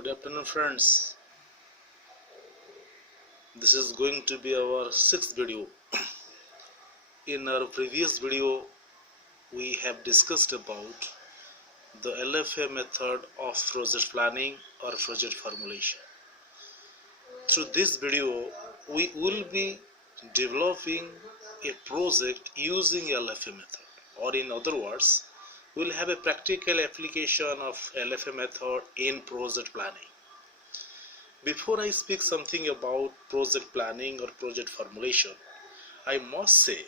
Good afternoon, friends. This is going to be our sixth video. In our previous video, we have discussed about the LFA method of project planning or project formulation. Through this video, we will be developing a project using LFA method, or in other words, we will have a practical application of LFA method in project planning. Before I speak something about project planning or project formulation, I must say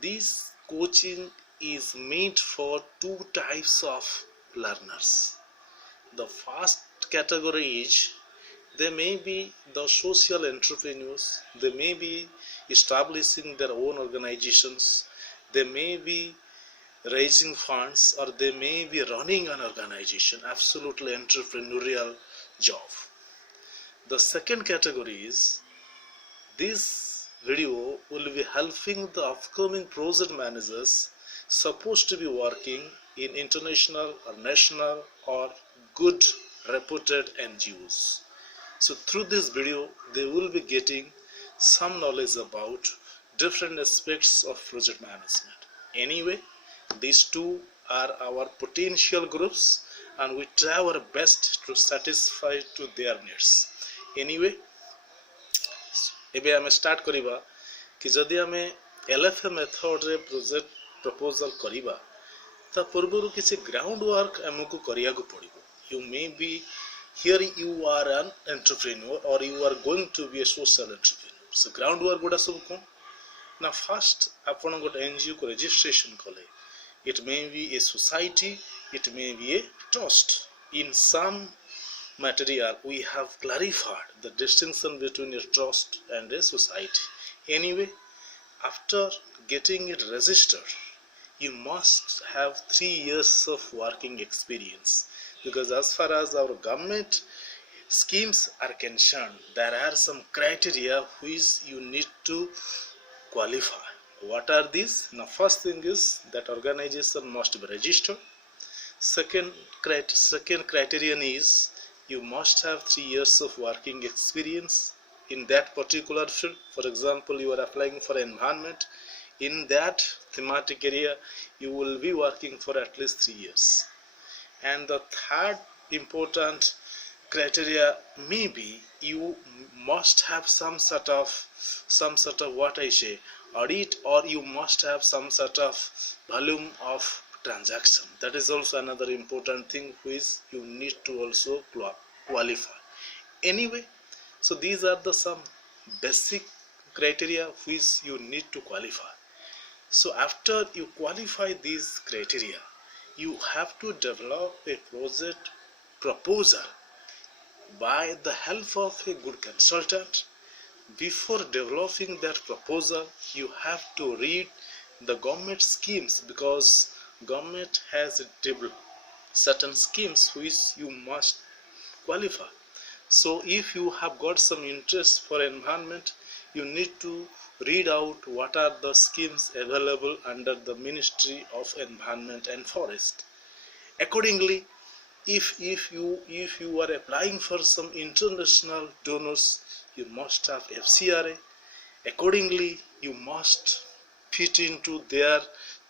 this coaching is meant for two types of learners. The first category is they may be the social entrepreneurs, they may be establishing their own organizations, they may be raising funds, or they may be running an organization, absolutely entrepreneurial job. The second category is this video will be helping the upcoming project managers supposed to be working in international or national or good reputed NGOs. So through this video they will be getting some knowledge about different aspects of project management. Anyway, these two are our potential groups and we try our best to satisfy to their needs. Anyway, एबे आमे start करिबा कि जदि आमे LFA method रे project proposal करिबा ता पूर्वरु किसी ग्राउंड वर्क हमकु करिया को पड़िबो. You may be here you are an entrepreneur or you are going to be a social entrepreneur. So ground work गुडा सब कोन ना फर्स्ट आपण गोटे NGO को registration कले. It may be a society, it may be a trust. In some material we have clarified the distinction between a trust and a society. Anyway, after getting it registered, you must have 3 years of working experience, because as far as our government schemes are concerned, there are some criteria which you need to qualify. What are these? Now first thing is that organization must be registered. Second criterion is you must have 3 years of working experience in that particular field. For example, you are applying for environment. In that thematic area, you will be working for at least 3 years. And the third important criteria may be you must have some sort of what I say audit, or you must have some sort of volume of transaction. That is also another important thing which you need to also qualify. Anyway, so these are the some basic criteria which you need to qualify. So after you qualify these criteria, you have to develop a project proposal by the help of a good consultant. Before developing that proposal, you have to read the government schemes, because government has developed certain schemes which you must qualify. So if you have got some interest for environment, you need to read out what are the schemes available under the Ministry of Environment and Forest. Accordingly, if you are applying for some international donors, you must have FCRA. Accordingly, you must fit into their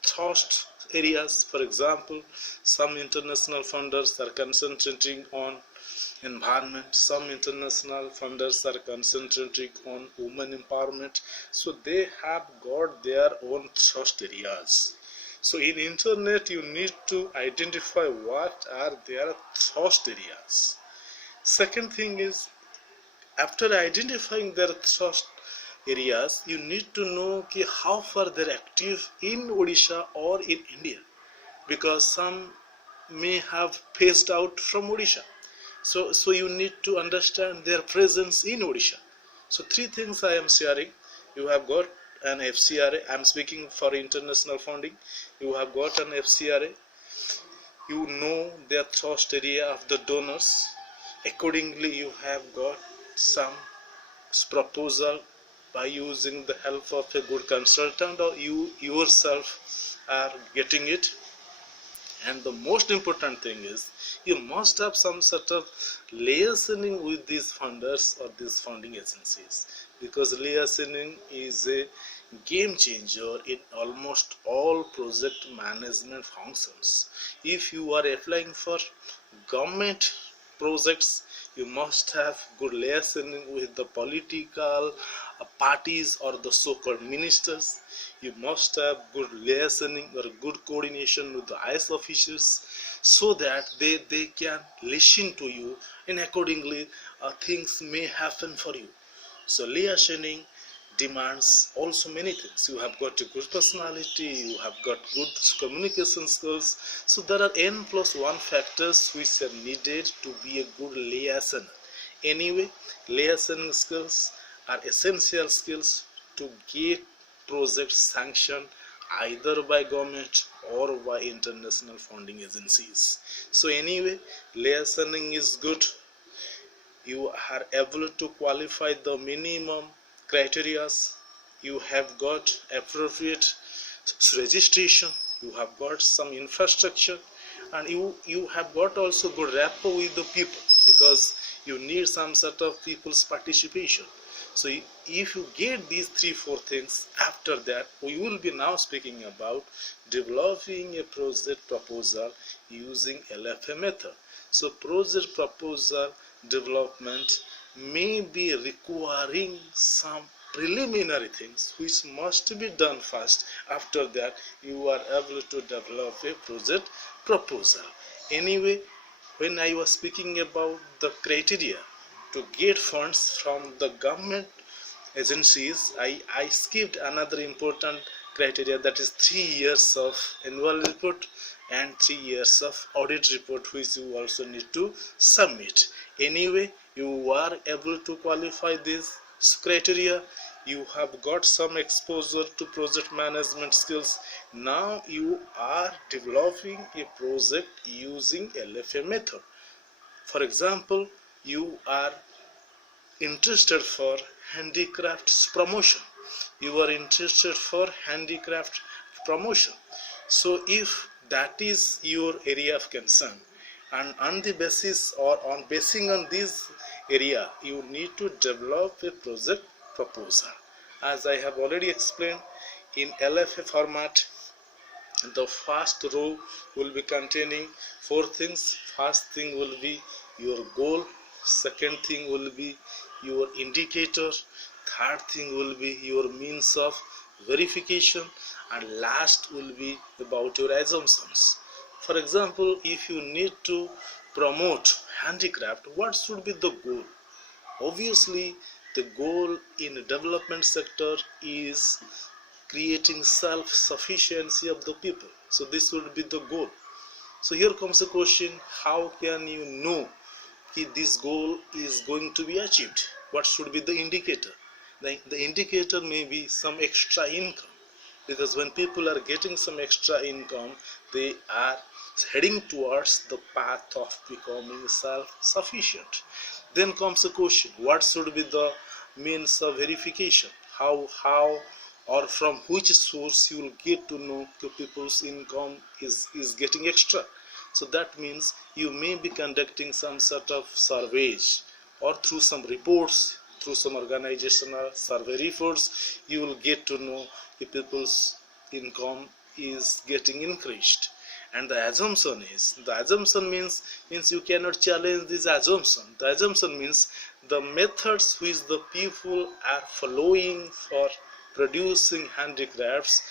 thrust areas. For example, some international funders are concentrating on environment, some international funders are concentrating on women empowerment, so they have got their own thrust areas. So in internet you need to identify what are their thrust areas. Second thing is, after identifying their thrust areas, you need to know how far they are active in Odisha or in India, because some may have phased out from Odisha. So you need to understand their presence in Odisha. So 3 things I am sharing. You have got an FCRA. I am speaking for international funding. You have got an FCRA. You know their thrust area of the donors. Accordingly, you have got some proposal by using the help of a good consultant, or you yourself are getting it. And the most important thing is you must have some sort of liaising with these funders or these funding agencies, because liaising is a game changer in almost all project management functions. If you are applying for government projects, you must have good liaison with the political parties or the so-called ministers. You must have good liaison or good coordination with the IS officials, so that they can listen to you, and accordingly things may happen for you. So liaising demands also many things. You have got a good personality, you have got good communication skills. So there are n plus 1 factors which are needed to be a good liaison. Anyway, liaison skills are essential skills to get projects sanctioned either by government or by international funding agencies. So anyway, liaisoning is good. You are able to qualify the minimum criteria. You have got appropriate registration, you have got some infrastructure, and you have got also good rapport with the people, because you need some sort of people's participation. So if you get these 3-4 things, after that we will be now speaking about developing a project proposal using LFA method. So project proposal development may be requiring some preliminary things which must be done first. After that you are able to develop a project proposal. Anyway, when I was speaking about the criteria to get funds from the government agencies, I skipped another important criteria, that is 3 years of annual report and 3 years of audit report, which you also need to submit. Anyway, you are able to qualify these criteria. You have got some exposure to project management skills. Now you are developing a project using LFA method. For example, you are interested for handicrafts promotion. You are interested for handicraft promotion. So if that is your area of concern, and on the basis or on basing on this area, you need to develop a project proposal. As I have already explained, in LFA format, the first row will be containing 4 things. First thing will be your goal, second thing will be your indicator, third thing will be your means of verification, and last will be about your assumptions. For example, if you need to promote handicraft, what should be the goal? Obviously, the goal in the development sector is creating self-sufficiency of the people. So this would be the goal. So here comes the question, how can you know if this goal is going to be achieved? What should be the indicator? The indicator may be some extra income, because when people are getting some extra income, they are heading towards the path of becoming self-sufficient. Then comes the question, what should be the means of verification? How or from which source you will get to know the people's income is getting extra. So that means you may be conducting some sort of surveys, or through some reports, through some organizational survey reports, you will get to know if people's income is getting increased. And the assumption means you cannot challenge this assumption. The assumption means the methods which the people are following for producing handicrafts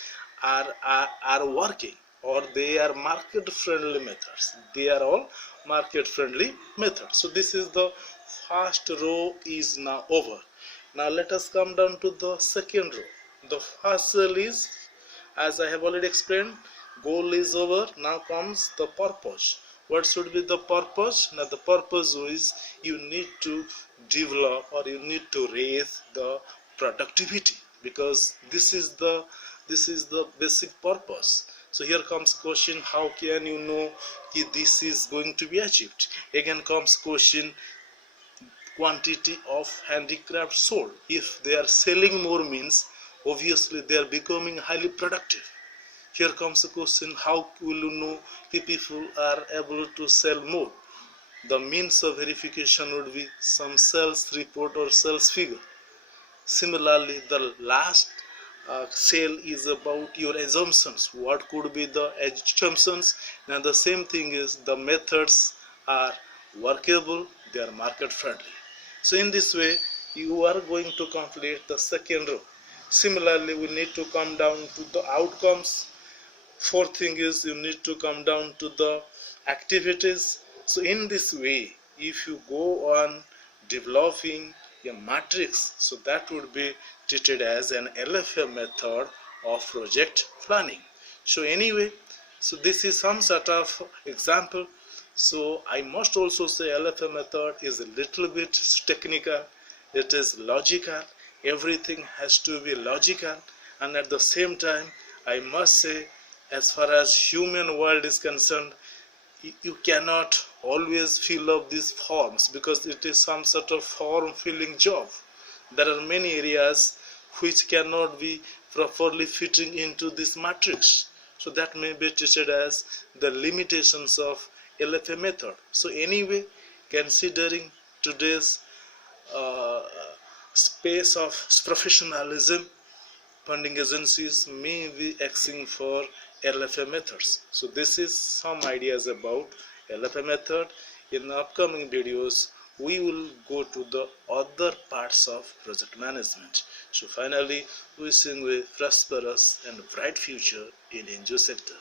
are working, or they are market friendly methods. They are all market friendly methods. So this is the first row is now over. Now let us come down to the second row. The first cell is, as I have already explained, goal is over. Now comes the purpose. What should be the purpose? Now the purpose is you need to develop, or you need to raise the productivity, because this is the basic purpose. So here comes question, how can you know if this is going to be achieved? Again comes question, quantity of handicraft sold. If they are selling more, means obviously they are becoming highly productive. here comes the question, how will you know people are able to sell more? The means of verification would be some sales report or sales figure. Similarly, the last sale is about your assumptions. What could be the assumptions? And the same thing is the methods are workable, they are market friendly. So in this way, you are going to complete the second row. Similarly, we need to come down to the outcomes. Fourth thing is you need to come down to the activities. So in this way, if you go on developing a matrix, so that would be treated as an LFA method of project planning. So anyway, so this is some sort of example. So I must also say LFA method is a little bit technical. It is logical. Everything has to be logical, and at the same time, I must say, as far as human world is concerned, you cannot always fill up these forms because it is some sort of form filling job. There are many areas which cannot be properly fitting into this matrix. So that may be treated as the limitations of LFA method. So anyway, considering today's space of professionalism, funding agencies may be asking for LFA methods. So this is some ideas about LFA method. In the upcoming videos, we will go to the other parts of project management. So finally, wishing a prosperous and bright future in NGO sector.